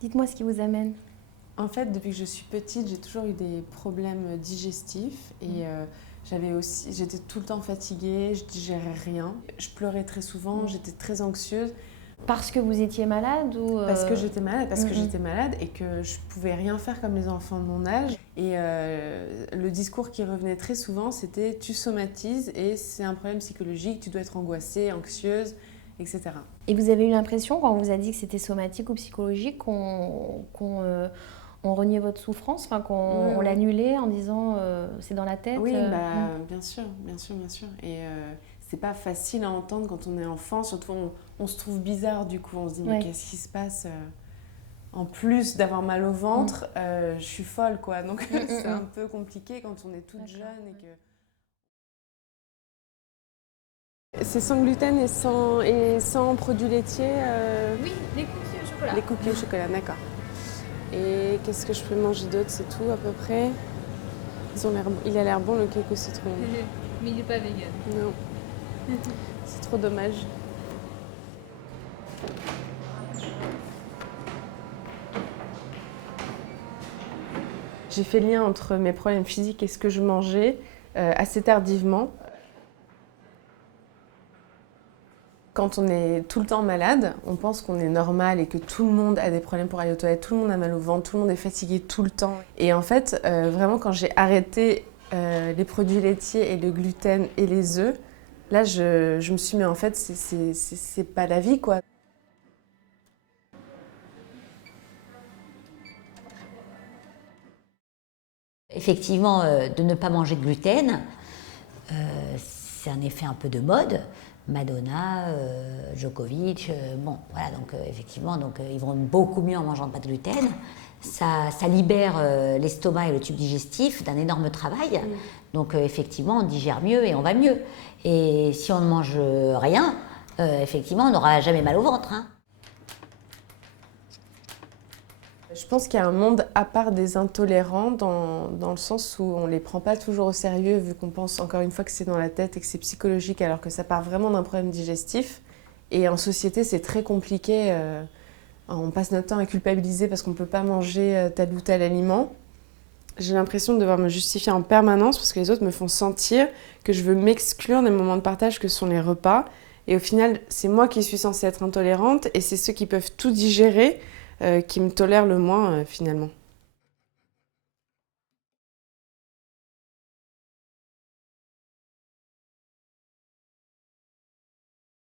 Dites-moi ce qui vous amène. En fait, depuis que je suis petite, j'ai toujours eu des problèmes digestifs et j'étais tout le temps fatiguée, je digérais rien. Je pleurais très souvent, j'étais très anxieuse Parce que vous étiez malade ou parce que j'étais malade et que je pouvais rien faire comme les enfants de mon âge. Et le discours qui revenait très souvent, c'était tu somatises et c'est un problème psychologique, tu dois être angoissée, anxieuse, etc. Et vous avez eu l'impression, quand on vous a dit que c'était somatique ou psychologique, on reniait votre souffrance, enfin qu'on on l'annulait en disant c'est dans la tête. Oui, bien sûr, bien sûr, bien sûr. Et c'est pas facile à entendre quand on est enfant, surtout on se trouve bizarre du coup, on se dit mais qu'est-ce qui se passe en plus d'avoir mal au ventre, je suis folle quoi. Donc c'est un peu compliqué quand on est toute jeune et que... C'est sans gluten et sans produits laitiers Oui, les cookies au chocolat. Les cookies au chocolat, d'accord. Et qu'est-ce que je peux manger d'autre, c'est tout à peu près. Il a l'air bon le cake au citron. Mais il n'est pas vegan. Non, c'est trop dommage. J'ai fait le lien entre mes problèmes physiques et ce que je mangeais assez tardivement. Quand on est tout le temps malade, on pense qu'on est normal et que tout le monde a des problèmes pour aller aux toilettes, tout le monde a mal au ventre, tout le monde est fatigué tout le temps. Et en fait, vraiment, quand j'ai arrêté les produits laitiers et le gluten et les œufs, là, je me suis dit, mais en fait, c'est pas la vie, quoi. Effectivement, de ne pas manger de gluten, c'est un effet un peu de mode. Madonna, Djokovic, bon, voilà, donc effectivement, ils vont beaucoup mieux en mangeant pas de gluten. Ça libère l'estomac et le tube digestif d'un énorme travail. Donc effectivement, on digère mieux et on va mieux. Et si on ne mange rien, effectivement, on n'aura jamais mal au ventre, hein. Je pense qu'il y a un monde à part des intolérants dans le sens où on ne les prend pas toujours au sérieux vu qu'on pense encore une fois que c'est dans la tête et que c'est psychologique alors que ça part vraiment d'un problème digestif. Et en société, c'est très compliqué. On passe notre temps à culpabiliser parce qu'on ne peut pas manger tel ou tel aliment. J'ai l'impression de devoir me justifier en permanence parce que les autres me font sentir que je veux m'exclure des moments de partage que sont les repas. Et au final, c'est moi qui suis censée être intolérante et c'est ceux qui peuvent tout digérer qui me tolèrent le moins finalement.